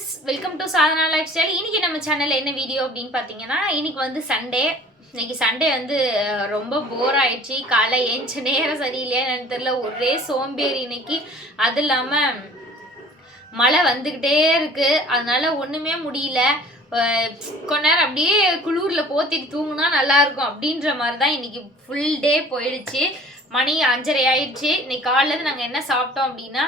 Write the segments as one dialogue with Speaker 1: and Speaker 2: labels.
Speaker 1: Friends welcome to Sadhana lifestyle இன்னைக்கு நம்ம சேனலில் என்ன வீடியோ அப்படின்னு பார்த்தீங்கன்னா இன்னைக்கு வந்து சண்டே இன்னைக்கு சண்டே வந்து ரொம்ப போர் ஆயிடுச்சு. காலை ஏஞ்ச நேரம் சரியில்லையா எனக்கு தெரில ஒரே சோம்பேறி இன்னைக்கு. அது இல்லாமல் மழை வந்துக்கிட்டே இருக்குது அதனால் ஒன்றுமே முடியல. கொஞ்ச நேரம் அப்படியே குளூரில் போத்திட்டு தூங்குனா நல்லாயிருக்கும் அப்படின்ற மாதிரி தான் இன்னைக்கு ஃபுல் டே போயிடுச்சு. மணி அஞ்சரை ஆயிடுச்சு. இன்னைக்கு காலையில நாங்கள் என்ன சாப்பிட்டோம் அப்படின்னா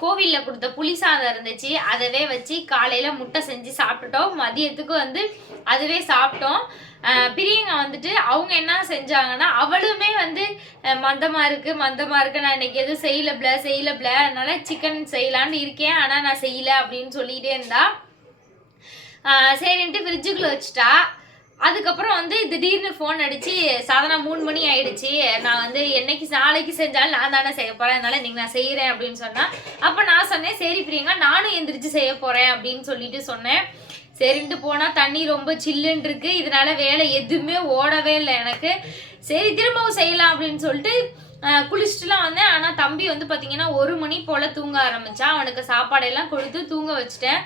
Speaker 1: கோவிலில் கொடுத்த புளி சாதம் இருந்துச்சு. அதவே வச்சு காலையில் முட்டை செஞ்சு சாப்பிட்டுட்டோம். மதியத்துக்கு வந்து அதுவே சாப்பிட்டோம். அஹ் பிரியங்கா வந்துட்டு அவங்க என்ன செஞ்சாங்கன்னா அவளுமே வந்து மந்தமாக மந்தமா இருக்கு மந்தமா இருக்கு. நான் இன்னைக்கு எதுவும் செய்யலப்ல செய்யலப்ல. அதனால சிக்கன் செய்யலான்னு இருக்கேன். ஆனா நான் செய்யல அப்படின்னு சொல்லிட்டே இருந்தா. சரின்ட்டு ஃப்ரிட்ஜுக்குள்ள வச்சுட்டா. அதுக்கப்புறம் வந்து திடீர்னு ஃபோன் அடிச்சு சாதனா மூணு மணி ஆயிடுச்சு. நான் வந்து என்னைக்கு நாளைக்கு செஞ்சாலும் நான் தானே செய்ய போறேன். அதனால இன்னைக்கு நான் செய்யறேன் அப்படின்னு சொன்னா அப்ப நான் சொன்னேன் சரி பிரியங்கா நானும் எந்திரிச்சு செய்ய போறேன் அப்படின்னு சொல்லிட்டு சொன்னேன். சரின்ட்டு போனா தண்ணி ரொம்ப சில்லுன்னு இருக்கு. இதனால வேலை எதுவுமே ஓடவே இல்லை எனக்கு. சரி திரும்பவும் செய்யலாம் அப்படின்னு சொல்லிட்டு குளிச்சுட்டுலாம் வந்தேன். ஆனால் தம்பி வந்து பார்த்தீங்கன்னா ஒரு மணி போல் தூங்க ஆரம்பிச்சான் அவனுக்கு சாப்பாடெல்லாம் கொடுத்து தூங்க வச்சுட்டேன்.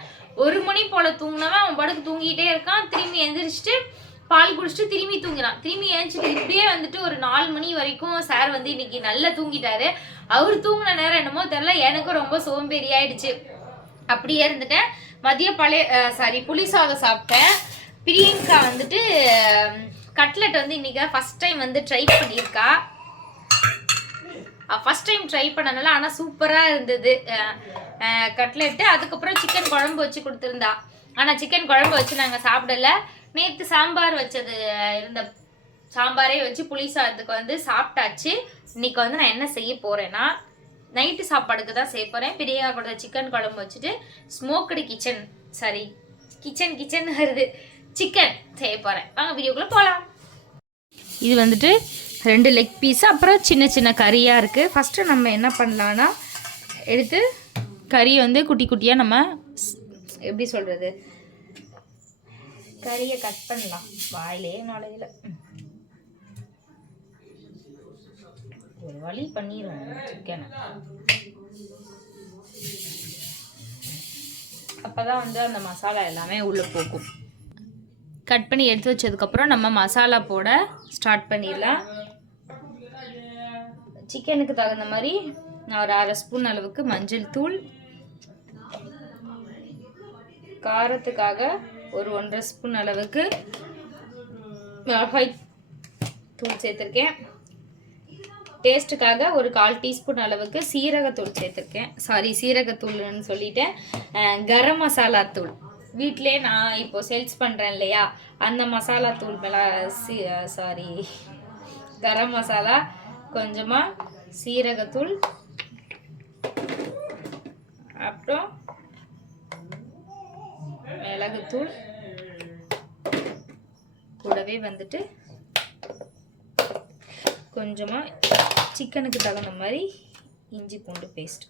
Speaker 1: ஒரு மணி போல் தூங்கினவன் அவன் படுக்கு தூங்கிட்டே இருக்கான். திரும்பி எந்திரிச்சிட்டு பால் குடிச்சிட்டு திரும்பி தூங்கினான் திரும்பி ஏஞ்சிட்டு இப்படியே வந்துட்டு ஒரு நாலு மணி வரைக்கும் சார் வந்து இன்னைக்கு நல்லா தூங்கிட்டாரு. அவர் தூங்கின நேரம் என்னமோ தெரில எனக்கும் ரொம்ப சோம்பேறி ஆயிடுச்சு. அப்படியே இருந்துட்டேன். மதிய பழைய சாரி புளி சாதம் சாப்பிட்டேன். பிரியங்கா வந்துட்டு கட்லெட் வந்து இன்னைக்கு ஃபர்ஸ்ட் டைம் வந்து ட்ரை பண்ணியிருக்கா. ஃபர்ஸ்ட் டைம் ட்ரை பண்ணனால ஆனால் சூப்பராக இருந்தது. கட்லெட்டு அதுக்கப்புறம் சிக்கன் குழம்பு வச்சு கொடுத்துருந்தா. ஆனால் சிக்கன் குழம்பு வச்சு நாங்கள் சாப்பிடல. நேற்று சாம்பார் வச்சது இருந்த சாம்பாரே வச்சு புளி சாதத்துக்கு வந்து சாப்பிட்டாச்சு. இன்னைக்கு வந்து நான் என்ன செய்ய போகிறேன்னா நைட்டு சாப்பாடுக்கு தான் செய்ய போகிறேன் பிரியா கொடுத்த சிக்கன் குழம்பு வச்சுட்டு smoked kitchen sorry kitchen kitchen வருது. சிக்கன் செய்ய போகிறேன் வாங்க வீடியோக்குள்ளே போகலாம் இது வந்துட்டு ரெண்டு லெக் பீஸ் அப்புறம் சின்ன சின்ன கறியாக இருக்குது ஃபஸ்ட்டு நம்ம என்ன பண்ணலான்னா எடுத்து கறி வந்து குட்டி குட்டியாக நம்ம ஸ்- எப்படி சொல்கிறது கறியை கட் பண்ணலாம். வாயிலே நுழையில. ஒரு வழி பண்ணிடுவோம் சிக்கனை. அப்பதான் வந்து அந்த மசாலா எல்லாமே உள்ளே போகும். கட் பண்ணி எடுத்து வச்சதுக்கப்புறம் நம்ம மசாலா போட ஸ்டார்ட் பண்ணிடலாம். சிக்கனுக்கு தகுந்த மாதிரி நான் ஒரு அரை ஸ்பூன் அளவுக்கு மஞ்சள் தூள். காரத்துக்காக ஒரு ஒன்றரை ஸ்பூன் அளவுக்கு மிளகாய் தூள் சேர்த்துருக்கேன். டேஸ்ட்டுக்காக ஒரு கால் டீஸ்பூன் அளவுக்கு சீரகத்தூள் சேர்த்துருக்கேன். சாரி சீரகத்தூள்னு சொல்லிட்டேன். கரம் மசாலா தூள். வீட்டிலே நான் இப்போ சேல்ஸ் பண்ணுறேன் இல்லையா? அந்த மசாலா தூள் மேலே சி சாரி கரம் மசாலா கொஞ்சமாக சீரகத்தூள். அப்புறம் மிளகுத்தூள். கூடவே வந்துட்டு கொஞ்சமாக சிக்கனுக்கு தகுந்த மாதிரி இஞ்சி பூண்டு பேஸ்ட்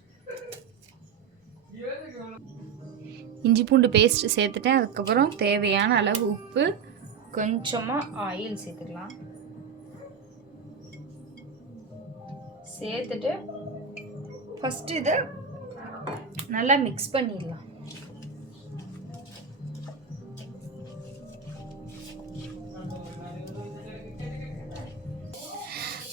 Speaker 1: இஞ்சி பூண்டு பேஸ்ட் சேர்த்துட்டேன். அதுக்கப்புறம் தேவையான அளவு உப்பு கொஞ்சமாக ஆயில் சேர்த்துக்கலாம். சேர்த்துட்டு ஃபஸ்ட்டு இதை நல்லா மிக்ஸ் பண்ணிடலாம்.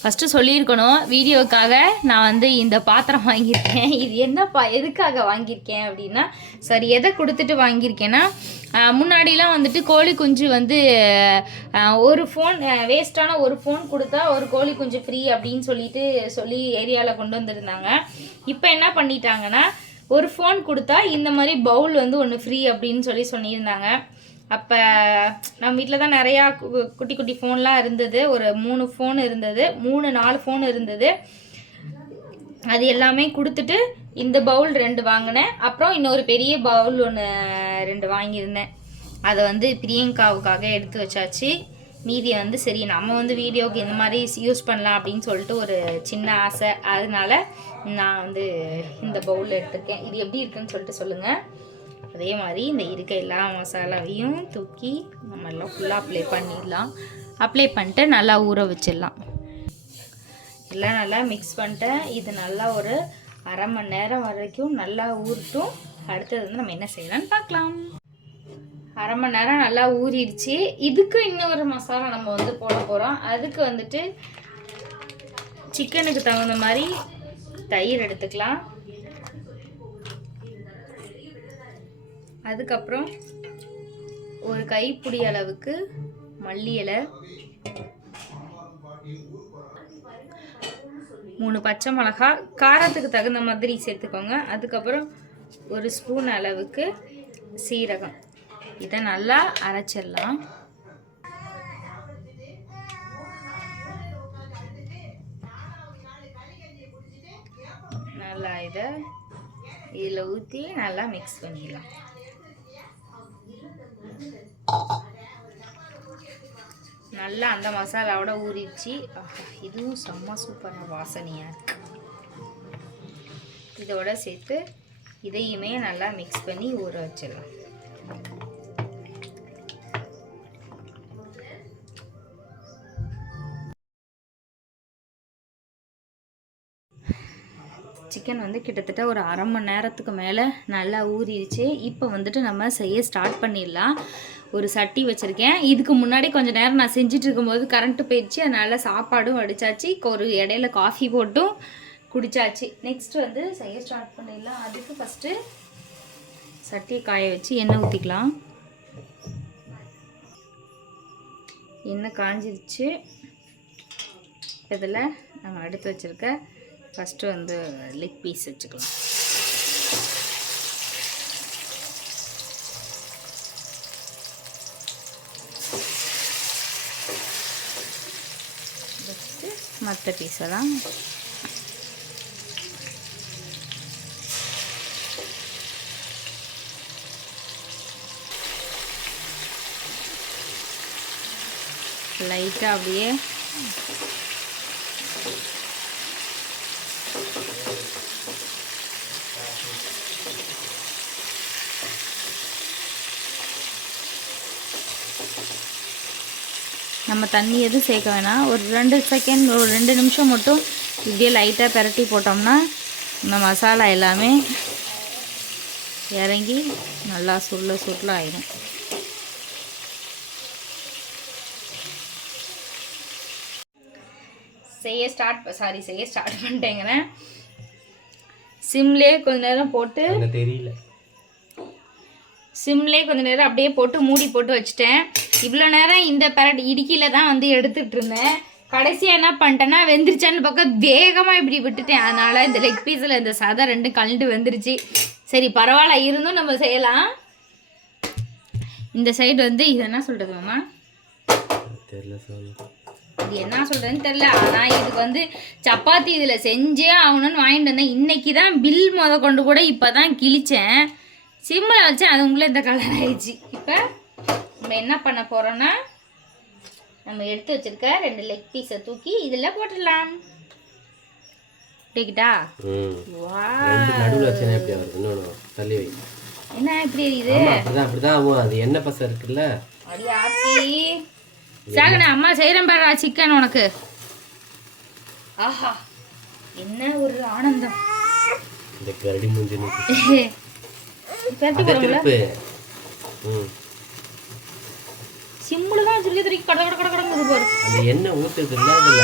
Speaker 1: ஃபஸ்ட்டு சொல்லியிருக்கணும் வீடியோக்காக நான் வந்து இந்த பாத்திரம் வாங்கியிருக்கேன். இது என்னப்பா எதுக்காக வாங்கியிருக்கேன் அப்படின்னா சரி எதை கொடுத்துட்டு வாங்கியிருக்கேன்னா முன்னாடிலாம் வந்துட்டு கோழி குஞ்சு வந்து ஒரு ஃபோன் வேஸ்ட்டான ஒரு ஃபோன் கொடுத்தா ஒரு கோழி குஞ்சு ஃப்ரீ அப்படின்னு சொல்லிட்டு சொல்லி ஏரியாவில் கொண்டு வந்திருந்தாங்க. இப்போ என்ன பண்ணிட்டாங்கன்னா ஒரு ஃபோன் கொடுத்தா இந்த மாதிரி பவுல் வந்து ஒன்று ஃப்ரீ அப்படின்னு சொல்லி சொல்லியிருந்தாங்க. அப்போ நம்ம வீட்டில் தான் நிறையா கு- குட்டி குட்டி ஃபோன்லாம் இருந்தது. ஒரு மூணு ஃபோன் இருந்தது. மூணு நாலு ஃபோன் இருந்தது. அது எல்லாமே கொடுத்துட்டு இந்த பவுல் ரெண்டு வாங்கினேன். அப்புறம் இன்னொரு பெரிய பவுல் ஒன்று ரெண்டு வாங்கியிருந்தேன். அதை வந்து பிரியங்காவுக்காக எடுத்து வச்சாச்சு. மீதியை வந்து சரி நம்ம வந்து வீடியோக்கு இந்த மாதிரி யூஸ் பண்ணலாம் அப்படின்னு சொல்லிட்டு ஒரு சின்ன ஆசை. அதனால நான் வந்து இந்த பவுல் எடுத்திருக்கேன். இது எப்படி இருக்குன்னு சொல்லிட்டு சொல்லுங்கள் அதே மாதிரி இந்த இருக்க எல்லா மசாலாவையும் தூக்கி நம்ம எல்லாம் ஃபுல்லாக அப்ளை பண்ணிடலாம். அப்ளை பண்ணிட்டு நல்லா ஊற வச்சிடலாம். எல்லாம் நல்லா மிக்ஸ் பண்ணிட்டேன் இது நல்லா ஒரு அரை மணி நேரம் வரைக்கும் நல்லா ஊறட்டும். அடுத்தது வந்து நம்ம என்ன செய்யலாம்னு பார்க்கலாம். அரை மணி நேரம் நல்லா ஊறிடுச்சு. இதுக்கு இன்னொரு மசாலா நம்ம வந்து போட போகிறோம் அதுக்கு வந்துட்டு சிக்கனுக்கு தகுந்த மாதிரி தயிர் எடுத்துக்கலாம். அதுக்கப்புறம் ஒரு கைப்பிடி அளவுக்கு மல்லி இலை மூணு பச்சை மிளகா காரத்துக்கு தகுந்த மாதிரி சேர்த்துக்கோங்க. அதுக்கப்புறம் ஒரு ஸ்பூன் அளவுக்கு சீரகம். இதை நல்லா அரைச்சிடலாம். நல்லா இதை இதில் ஊற்றி நல்லா மிக்ஸ் பண்ணிடலாம். நல்லா அந்த மசாலாவோட ஊறிடுச்சு. இதுவும் செம்ம சூப்பரான வாசனையாக இருக்கு. இதோட சேர்த்து இதையுமே நல்லா மிக்ஸ் பண்ணி ஊற வச்சிடலாம். சிக்கன் வந்து கிட்டத்தட்ட ஒரு அரை மணி நேரத்துக்கு மேலே நல்லா ஊறிடுச்சு. இப்போ வந்துட்டு நம்ம செய்ய ஸ்டார்ட் பண்ணிடலாம். ஒரு சட்டி வச்சுருக்கேன். இதுக்கு முன்னாடி கொஞ்சம் நேரம் நான் செஞ்சுட்டு இருக்கும்போது கரண்ட்டு போயிடுச்சு. அதனால் சாப்பாடும் வடிச்சாச்சு. ஒரு இடையில காஃபி போட்டும் குடிச்சாச்சு. நெக்ஸ்ட் வந்து செய்ய ஸ்டார்ட் பண்ணிடலாம். அதுக்கு ஃபஸ்ட்டு சட்டியை காய வச்சு எண்ணெய் ஊற்றிக்கலாம் எண்ணெய் காஞ்சிருச்சு. இதில் நம்ம எடுத்து வச்சுருக்க ஃபஸ்ட்டு வந்து லெக் பீஸ் வச்சுக்கலாம் வச்சுட்டு மற்ற பீஸெல்லாம் லைட்டாக அப்படியே நம்ம தண்ணி எதுவும் சேர்க்க வேணாம். ஒரு ரெண்டு செகண்ட் ஒரு ரெண்டு நிமிஷம் மட்டும் இப்படியே லைட்டாக பிரட்டி போட்டோம்னா இந்த மசாலா எல்லாமே இறங்கி நல்லா சுருள சுருள ஆயிடும். செய்ய ஸ்டார்ட் சாரி செய்ய ஸ்டார்ட் பண்ணிட்டேங்கிறேன். சிம்லேயே கொஞ்ச நேரம் போட்டு
Speaker 2: தெரியல.
Speaker 1: சிம்லேயே கொஞ்ச நேரம் அப்படியே போட்டு மூடி போட்டு வச்சுட்டேன். இவ்வளோ நேரம் இந்த பெரட் இடுக்கியில் தான் வந்து எடுத்துட்டு இருந்தேன். கடைசியாக என்ன பண்ணிட்டேன்னா வெந்துருச்சான்னு பக்கம் வேகமாக இப்படி விட்டுட்டேன். அதனால் இந்த லெக் பீஸில் இந்த சதை ரெண்டும் கழண்டு வெந்துருச்சு. சரி பரவாயில்ல இருந்தும் நம்ம செய்யலாம். இந்த சைடு வந்து இது என்ன சொல்கிறது மாமா? இது என்ன சொல்கிறதுன்னு தெரில ஆனால் இதுக்கு வந்து சப்பாத்தி இதில் செஞ்சே ஆகணும்னு வாங்கிட்டு வந்தேன். இன்னைக்கு தான் பில் முத கொண்டு கூட இப்போ தான் கிழிச்சேன். சிம்மில் வச்சேன் அது உங்களே இந்த கலர் ஆயிடுச்சு. இப்போ நம்ம என்ன பண்ண போகிறோன்னா நம்ம எடுத்து வச்சிருக்க ரெண்டு லெக் பீஸை தூக்கி இதில் போட்டுடலாம். டேக்கிட்டா
Speaker 2: ம்.
Speaker 1: வா. என்ன இப்படி
Speaker 2: ஆகும் அது எண்ணெய் பசை இருக்குல்ல?
Speaker 1: சாகனே அம்மா செய்கிறேன் பாரா சிக்கன் உனக்கு. ஆஹா என்ன ஒரு ஆனந்தம்.
Speaker 2: இந்த கரடி மூஞ்சி நிக்கு.
Speaker 1: பெரட்டி
Speaker 2: அதை
Speaker 1: போடுங்களா
Speaker 2: திருப்பு ம்.
Speaker 1: சிம்முல தான் வச்சிருக்க திருப்பி கட கட கட
Speaker 2: அந்த எண்ணெய் அதில்?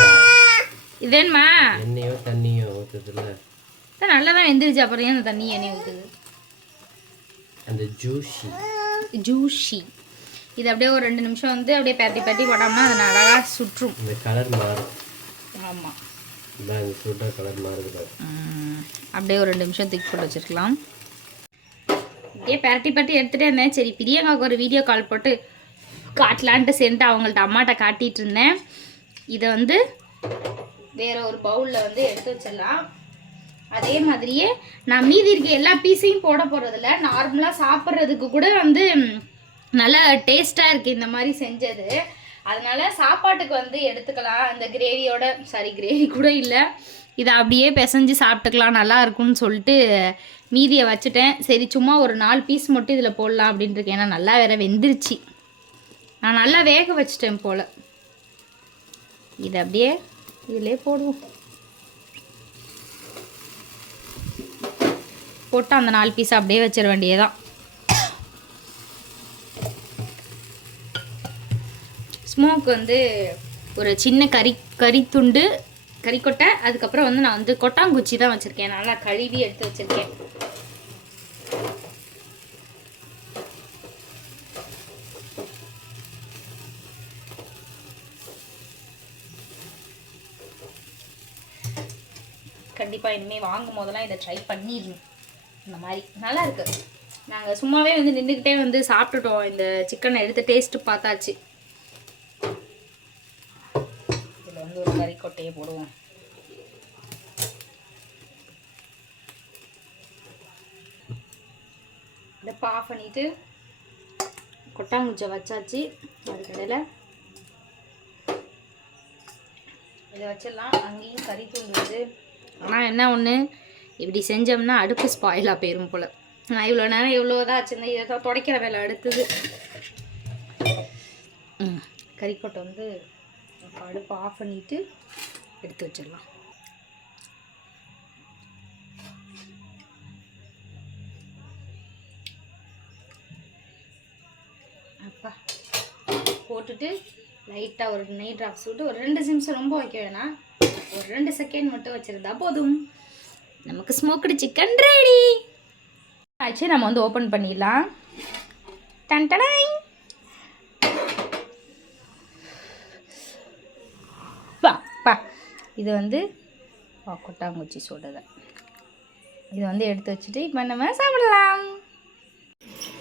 Speaker 2: எண்ணெயோ தண்ணியோ
Speaker 1: தான் நல்லா தான் வெந்துருச்சு. அப்புறம் ஏன் அந்த தண்ணி எண்ணெய் ஊற்றுது
Speaker 2: அந்த ஜூஷி
Speaker 1: ஜூஷி இது அப்படியே ஒரு ரெண்டு நிமிஷம் வந்து அப்படியே பரட்டி பரட்டி போட்டோம்னா அது நல்லா சுற்றும்.
Speaker 2: இந்த கலர் மாறும்.
Speaker 1: ஆமாம்
Speaker 2: இதான் இந்த சுடுற கலர் மாறுது பாரு.
Speaker 1: அப்படியே ஒரு ரெண்டு நிமிஷம் தூக்கி போட்டு வச்சிருக்கலாம். அப்படியே பரட்டி பரட்டி எடுத்துகிட்டே இருந்தேன். சரி பிரியங்காவுக்கு ஒரு வீடியோ கால் போட்டு காட்டலான்ட்டு சேர்ந்துட்டு அவங்கள்ட்ட அம்மாட்ட காட்டிகிட்டு இருந்தேன். இதை வந்து வேற ஒரு பவுலில் வந்து எடுத்து வச்சிடலாம். அதே மாதிரியே நான் மீதி இருக்க எல்லா பீஸையும் போட போகிறதில்ல நார்மலாக சாப்பிட்றதுக்கு கூட வந்து நல்லா டேஸ்ட்டாக இருக்குது இந்த மாதிரி செஞ்சது. அதனால் சாப்பாட்டுக்கு வந்து எடுத்துக்கலாம். அந்த கிரேவியோட சாரி கிரேவி கூட இல்லை. இதை அப்படியே பிசைஞ்சு சாப்பிட்டுக்கலாம். நல்லா இருக்கும்னு சொல்லிட்டு மீதியை வச்சுட்டேன். சரி சும்மா ஒரு நாலு பீஸ் மட்டும் இதில் போடலாம் அப்படின்ட்டு இருக்கேன் ஏன்னா நல்லா வேற வெந்துருச்சு. நான் நல்லா வேக வச்சிட்டேன் போல். இதை அப்படியே இதிலே போடுவோம். போட்டு அந்த நாலு பீஸ் அப்படியே வச்சிட வேண்டியதான் ஸ்மோக் வந்து ஒரு சின்ன கறி கறித்துண்டு கறிக்கொட்டை அதுக்கப்புறம் வந்து நான் வந்து கொட்டாங்குச்சி தான் வச்சுருக்கேன். நல்லா கழுவி எடுத்து வச்சுருக்கேன். கண்டிப்பாக இனிமேல் வாங்கும் போதெல்லாம் இதை ட்ரை பண்ணிடணும். இந்த மாதிரி. நல்லா இருக்குது நாங்கள் சும்மாவே வந்து நின்றுக்கிட்டே வந்து சாப்பிட்டுட்டோம். இந்த சிக்கனை எடுத்து டேஸ்ட்டு பார்த்தாச்சு இதில் வந்து முட்டையை போடுவோம். அடுப்பை ஆஃப் பண்ணிட்டு கொட்டாங்குச்சை வச்சாச்சு. அதுக்கடையில் இதை வச்சிடலாம். அங்கேயும் கறி தூள் வந்து ஆனால் என்ன ஒன்று இப்படி செஞ்சோம்னா அடுப்பு ஸ்பாயிலாக போயிடும் போல். நான் இவ்வளோ நேரம் இவ்வளோ தான் ஆச்சுன்னா ஏதோ துடைக்கிற வேலை அடுத்தது. கறிக்கொட்டை வந்து அடுப்பு அடுப்பை ஆஃப் பண்ணிவிட்டு எடுத்து வச்சிடலாம். அப்பா போட்டுட்டு லைட்டாக ஒரு நெய் ட்ராப்ஸ் விட்டு ஒரு ரெண்டு நிமிஷம் ரொம்ப வைக்க வேணாம். ஒரு ரெண்டு செகண்ட் மட்டும் வச்சிருந்தா போதும். நமக்கு ஸ்மோக்டு சிக்கன் ரெடி ஆச்சு நம்ம வந்து ஓப்பன் பண்ணிடலாம். டன் டடாய் பா பா இது வந்து கொட்டாங்குச்சி சோடதை இதை வந்து எடுத்து வச்சுட்டு இப்போ நம்ம சாப்பிடலாம்.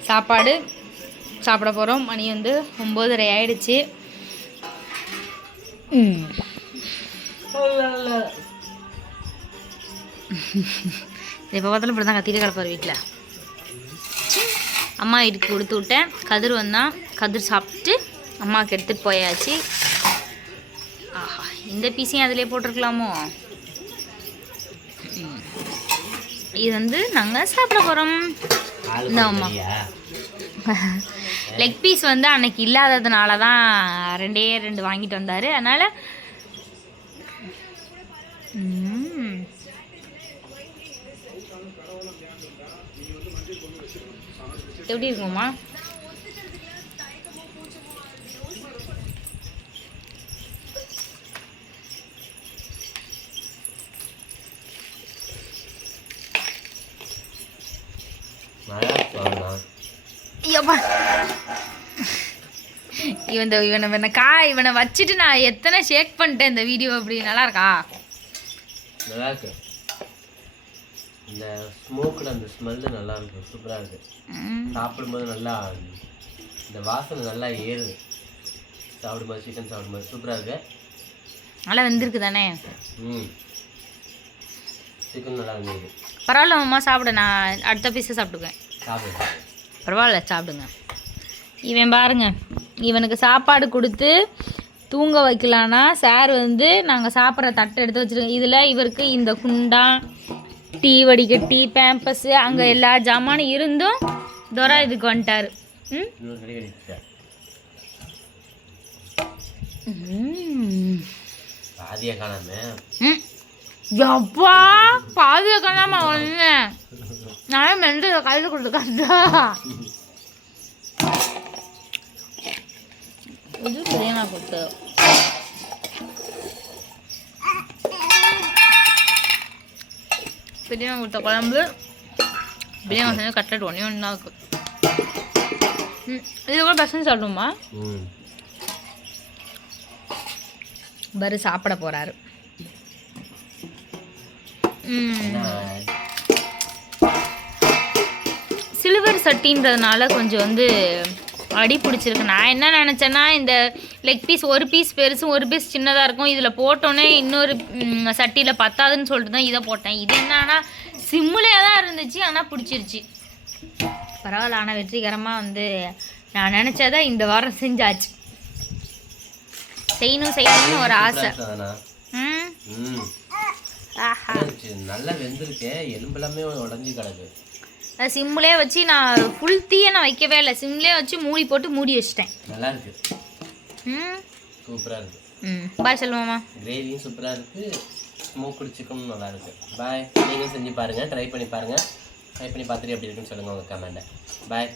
Speaker 1: சாப்பாடு சாப்பிட போகிறோம் மணி வந்து ஒம்போதரை ஆயிடுச்சு. இப்போ பார்த்தாலும் இப்படி தான் கத்திட்டு கிடப்பார் வீட்டில் அம்மா வீட்டுக்கு கொடுத்து விட்டேன். கதிர் வந்தான். கதிர் சாப்பிட்டு அம்மாவுக்கு எடுத்துகிட்டு போயாச்சு. இந்த பீஸையும் அதிலே போட்டிருக்கலாமோ. இது வந்து நாங்கள் சாப்பிட போகிறோம் இந்த அம்மா.
Speaker 2: இல்லையா?
Speaker 1: லெக் பீஸ் வந்து அன்னைக்கு இல்லாததுனால தான் ரெண்டே ரெண்டு வாங்கிட்டு வந்தார் அதனால். எப்படி இருக்குமா இவன் இந்த இவனை இவனை கா இவனை வச்சுட்டு நான் எத்தனை ஷேக் பண்ணிட்டேன் இந்த வீடியோ அப்படி? நல்லா இருக்கா
Speaker 2: நல்லா இருக்கு இந்த ஸ்மோக்கில் அந்த ஸ்மெல்லு நல்லா இருக்கு. சூப்பராக இருக்கு. சாப்பிடும்போது நல்லா இந்த வாசனை நல்லா ஏறுது. சாப்பிடும்போது சிக்கன் சாப்பிடும்போது சூப்பராக இருக்கு.
Speaker 1: நல்லா வெந்திருக்கு தானே
Speaker 2: ம். சிக்கன் நல்லா இருந்தது.
Speaker 1: பரவாயில்ல அம்மா சாப்பிடு. நான் அடுத்த பீஸை சாப்பிட்டுக்குவேன்.
Speaker 2: சாப்பிடு.
Speaker 1: பரவாயில்ல சாப்பிடுங்க. இவன் பாருங்க இவனுக்கு சாப்பாடு கொடுத்து தூங்க வைக்கலான்னா சார் வந்து நாங்கள் சாப்பிட்ற தட்டை எடுத்து வச்சுருக்கோம். இதில் இவருக்கு இந்த குண்டா டீ வடிகட்டி பேம்பஸ்ஸு அங்கே எல்லா ஜாமானும் இருந்தும் துரை இதுக்கு வந்துட்டார். ம். எப்பா? காணாம வந்தேன். நான் மென்று கையில் கொடுத்து கண்டா இது பிரியமா கொடுத்து பிரியமா கொடுத்த குழம்பு. பிரியாணி செஞ்சு கட்லெட் ஒன்றே ஒன்று தான் இருக்கு. இது கூட பசங்க சாப்பிடுமா
Speaker 2: ம்.
Speaker 1: பரு சாப்பிட போறாரு.
Speaker 2: ஏன்னா,
Speaker 1: சில்வர் சட்டின்றதுனால கொஞ்சம் வந்து அடி பிடிச்சிருக்கு. நான் என்ன நினச்சேன்னா இந்த லெக் பீஸ் ஒரு பீஸ் பெருசும் ஒரு பீஸ் சின்னதாக இருக்கும். இதில் போட்டோன்னே இன்னொரு சட்டியில் பத்தாதுன்னு சொல்லிட்டு தான் இதை போட்டேன். இது என்னன்னா சிம்முலையாக தான் இருந்துச்சு ஆனால் பிடிச்சிருச்சு. பரவாயில்ல ஆனால் வெற்றிகரமாக வந்து நான் நினச்சதை இந்த வாரம் செஞ்சாச்சு. செய்யணும் செய்யணும்னு ஒரு ஆசை? ம்.
Speaker 2: நல்லா வெந்திருக்கு. எலும்பு எல்லாமே உடஞ்சி கிடக்கு.
Speaker 1: சிம்முலே வச்சு நான் ஃபுல் தீயை நான் வைக்கவே இல்லை. சிம்லே வச்சு மூடி போட்டு மூடி வச்சிட்டேன்.
Speaker 2: நல்லா இருக்கு.
Speaker 1: ம்.
Speaker 2: சூப்பரா இருக்கு.
Speaker 1: ம். பாய் செல்வமா
Speaker 2: கிரேவியும் சூப்பரா இருக்கு. ஸ்மோக்குடு சிக்கனும் நல்லா இருக்கு. பாய் நீங்களும் செஞ்சு பாருங்க. ட்ரை பண்ணி பாருங்க. ட்ரை பண்ணி பார்த்துட்டு எப்படி இருக்குன்னு சொல்லுங்கள் உங்கள் கமெண்ட்டை பாய்